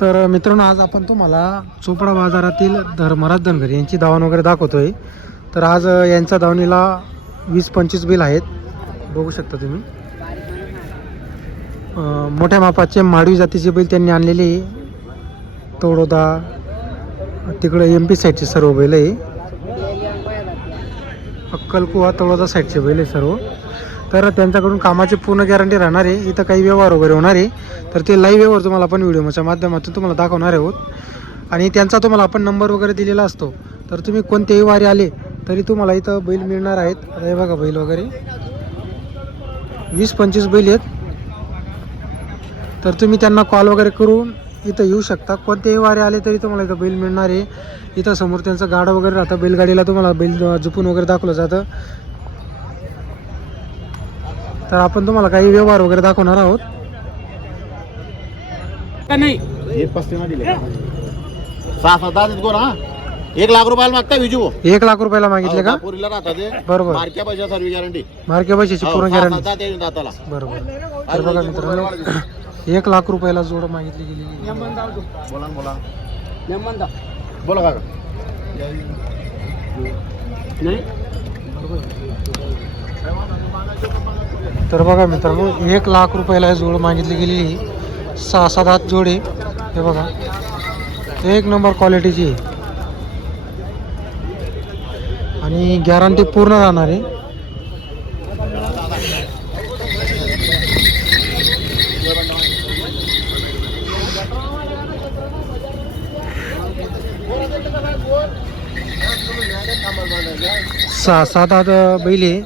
तर मित्रांनो, आज आपण तुम्हाला चोपडा बाजारातील धर्मराज धनगर यांची दावण वगैरे दाखवतोय. तर आज यांच्या दावणीला 20-25 बैल आहेत, बघू शकता तुम्ही. मोठ्या मापाचे माडवी जातीचे बैल त्यांनी आणलेले. तोडोदा तिकडे MP साईडचे सर्व बैल आहे. अक्कलकुवा तळोदा साईडचे बैल आहे सर्व. तर त्यांच्याकडून कामाची पूर्ण गॅरंटी राहणार आहे. इथं काही व्यवहार वगैरे होणार आहे, तर ते लाईव्ह व्यवहार तुम्हाला आपण व्हिडिओच्या माध्यमातून तुम्हाला दाखवणार आहोत. आणि त्यांचा तुम्हाला आपण नंबर वगैरे दिलेला असतो. तर तुम्ही कोणतेही वारी आले तरी तुम्हाला इथं बैल मिळणार आहेत. आता हे बघा बैल वगैरे 20-25 बैल आहेत. तर तुम्ही त्यांना कॉल वगैरे करून इथं येऊ शकता. कोणतेही वारे आले तरी तुम्हाला इथं बैल मिळणार आहे. इथं समोर त्यांचं गाडं वगैरे राहतं. बैलगाडीला तुम्हाला बैल झुपून वगैरे दाखवलं जातं. तर आपण तुम्हाला काही व्यवहार वगैरे दाखवणार आहोत. नाही 1 लाख रुपयाला मागता विजू. 1 लाख रुपयाला मागितले का? बरोबर. मार्क्या पैसा सर्व गॅरंटी. मार्के पैशाची पूर्ण गॅरंटी. दाताला बरोबर. तर बघा मित्रांनो, 1 लाख रुपयाला जोड मागितली गेलेली. बोला काका. तर बघा मित्रांनो, 1 लाख रुपयाला जोड मागितली गेलेली. 6-7 हात जोड आहे. हे बघा, 1 नंबर क्वालिटीची आहे आणि गॅरंटी पूर्ण राहणार आहे. सहा 7 हात बैल आहे.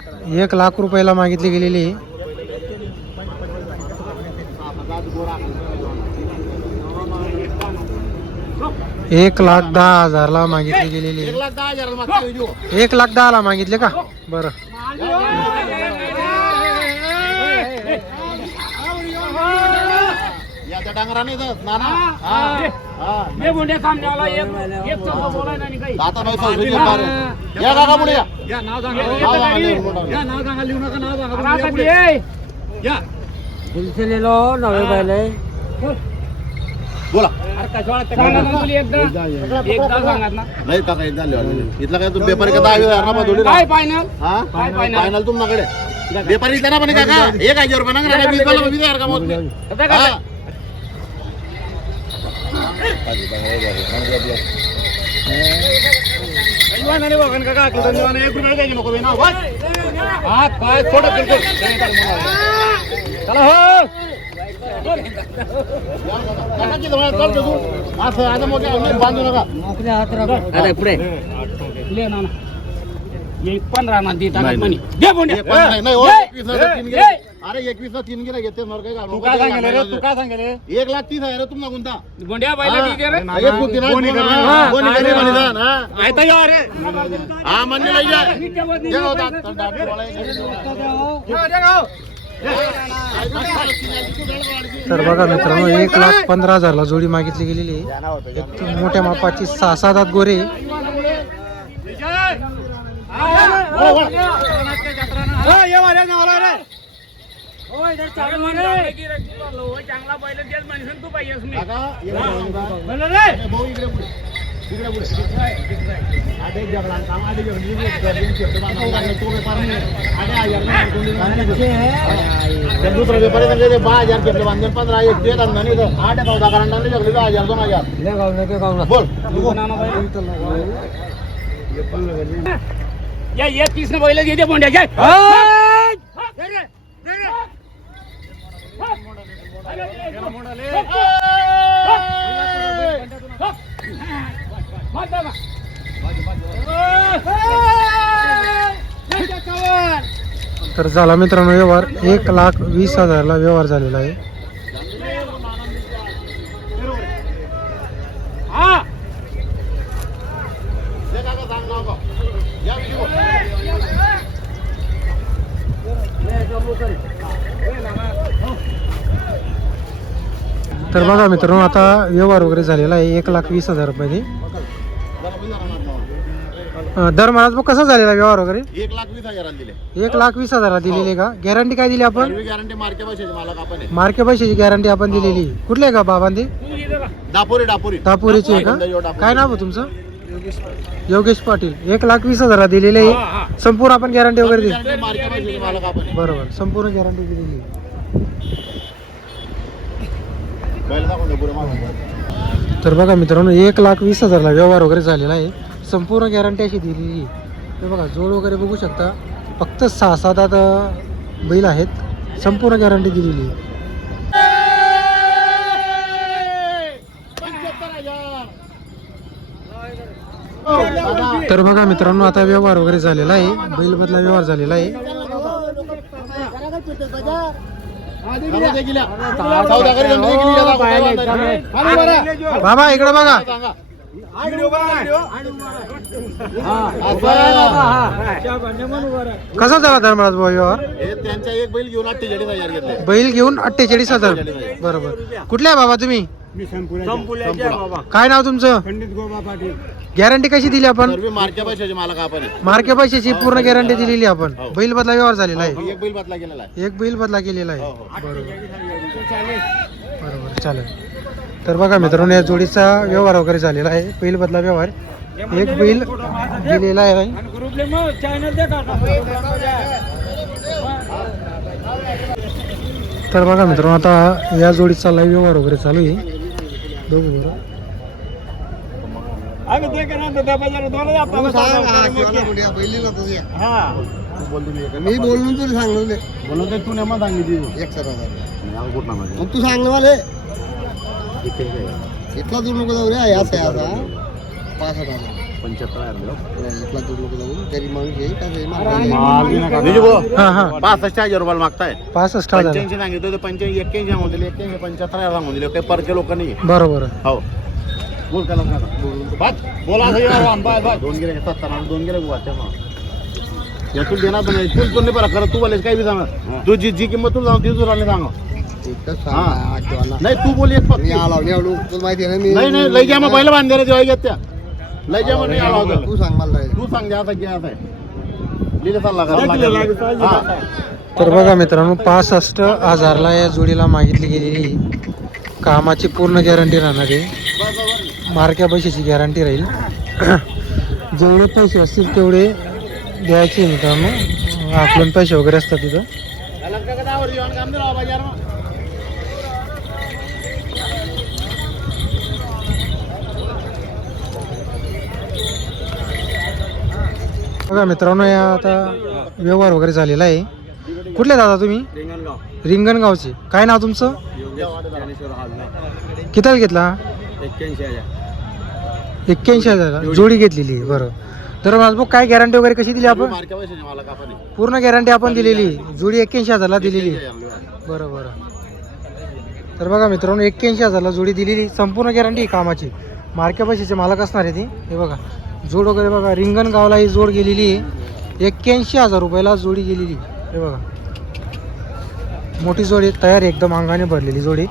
1 लाख रुपयाला मागितली गेलेली आहे. 1,10,000ला मागितली गेलेली आहे. 1,10,000ला मागितले का? बरं. डांगराने नाना बोला. नाही काका एकदा इथला काय तू व्यापारी का 10,000 ना जोडी फायनल तुमच्याकडे व्यापारी इथला ना पण काका 1,000 रुपये ना 20,000 का मोज बांधू नका पुढे 15 ना दे टाका म्हणे दे बोंडे अरे 21 ला 3 गिरा घेते नर काय तू काय सांगले रे 1,30,000 तुम्हाला कोणता बोंड्या बायला दी रे कोणी करे म्हणे ना आयता या रे हा म्हणले लई जा दे होता तर बघा मित्रांनो, 1,15,000ला जोडी मागितली गेलेली आहे. एकदम मोठ्या मापाची 6-7 हात गोरे. दुसरा व्यापारी 10,000 घेतले बांधून 15 1 देत आणि 8 14 कारण 2,000 2,000 बोल या 30 ने बैल घेते बोंड्या घे तर झाला मित्रांनो व्यवहार. 1,20,000ला व्यवहार झालेला आहे. तर बघा मित्रांनो, आता व्यवहार वगैरे झालेला आहे 1,20,000 रुपये. महाराज मग कसा झालेला व्यवहार वगैरे? 1,20,000 दिले. 1,20,000 दिलेली का? गॅरंटी काय दिली आपण? गॅरंटी मार्के पैशाची मालक आपण आहे. मार्के पैशाची गॅरंटी आपण दिलेली. कुठले का बाबांदी? दापोरीची आहे का? काय नाव आहे तुमचं? योगेश पाटील. 1,20,000 दिलेले आहे. संपूर्ण आपण गॅरंटी वगैरे दिली. मार्के पैशाची मालक आपण आहे. बरोबर, संपूर्ण गॅरंटी दिलेली. बैल दाखवून दे पुढे मागून. तर बघा मित्रांनो 1,20,000 व्यवहार वगैरे झालेला आहे. संपूर्ण गॅरंटी अशी दिलेली आहे. हे बघा जोड वगैरे बघू शकता. फक्त 6-7 बैल आहेत. संपूर्ण गॅरंटी दिलेली आहे. तर बघा मित्रांनो आता व्यवहार वगैरे झालेला आहे. बैल बदला व्यवहार झालेला आहे. बाबा इकडे बघा. कसा झाला धर्मराज भाऊ व्यवहार? त्यांचा एक बैल घेऊन 48,000 घेतले. बैल घेऊन 48,000. बरोबर. कुठले आहे बाबा तुम्ही? काय नाव तुमचं? गॅरंटी कशी दिली आपण? मार्के पैशाचे मालक आपण आहे. मार्के पैशाची पूर्ण गॅरंटी दिलेली आपण. बैल बदला व्यवहार झालेला आहे. एक बैल बदला गेलेला आहे. एक बैल बदला केलेला आहे. बरोबर चालेल. तर बघा मित्रांनो या जोडीचा व्यवहार वगैरे झालेला आहे. बैल बदला व्यवहार. एक बैल दिलेला आहे. तर बघा मित्रांनो आता या जोडीचा लाईव्ह व्यवहार वगैरे चालू आहे. दोघं बरोबर. मी बोलून तुला सांगलं बोलून ते तू नेमा सांगितली. 1,000 तू सांग मला इथला दूर नको जाऊ रे. याच आहे आता 65,000 इथला दूर नको जाऊ. तरी मग घे का रे? हा हा 65,000 रुपयाला मागताय. 65,000. 85 सांगितलं तर 85 81 सांगून दिले. 81 75,000 सांगून दिले. काही परके लोक नाही. बरोबर. हो बोल का बोला दोन गेले 70 दोन गेले यातून देणार नाही. तू नाही बरं खरं तू बोलायच काय बी सांगा. तू जी किंमत तुला सांग ती दुसऱ्याने सांगा. नाही तू बोल एक फक्त. तुला माहिती आहे ना मी. नाही लय जा मग पहिलं बांधले रे जेव्हा घेत त्या लय जा नाही आला होता. तू सांग मला तू सांग द्या आता घ्या लिहिले चालला. तर बघा मित्रांनो 65,000ला या जोडीला मागितली गेलेली. कामाची पूर्ण गॅरंटी राहणार आहे. मार्क्या पैशाची गॅरंटी राहील. जेवढे पैसे असतील तेवढे द्यायचे मित्रांनो. आकलून पैसे वगैरे असतात तिथं. बघा मित्रांनो या आता व्यवहार वगैरे झालेला आहे. कुठले दादा तुम्ही? रिंगणगावचे. काय नाव तुमचं? कितीला घेतला? 81,000 जोडी घेतलेली. बरोबर. तर माझं काय गॅरंटी वगैरे कशी दिली आपण? पूर्ण गॅरंटी आपण दिलेली. जोडी 81,000ला दिलेली. बरोबर. तर बघा मित्रांनो 81,000ला जोडी दिलेली. संपूर्ण गॅरंटी कामाची. मार्के पैशाचे मालक असणार आहे ती. हे बघा जोड वगैरे बघा. रिंगणगावला ही जोड गेलेली आहे. 81,000 रुपयाला जोडी गेलेली. हे बघा मोठी जोडी तयार एकदम अंगाने भरलेली जोडी.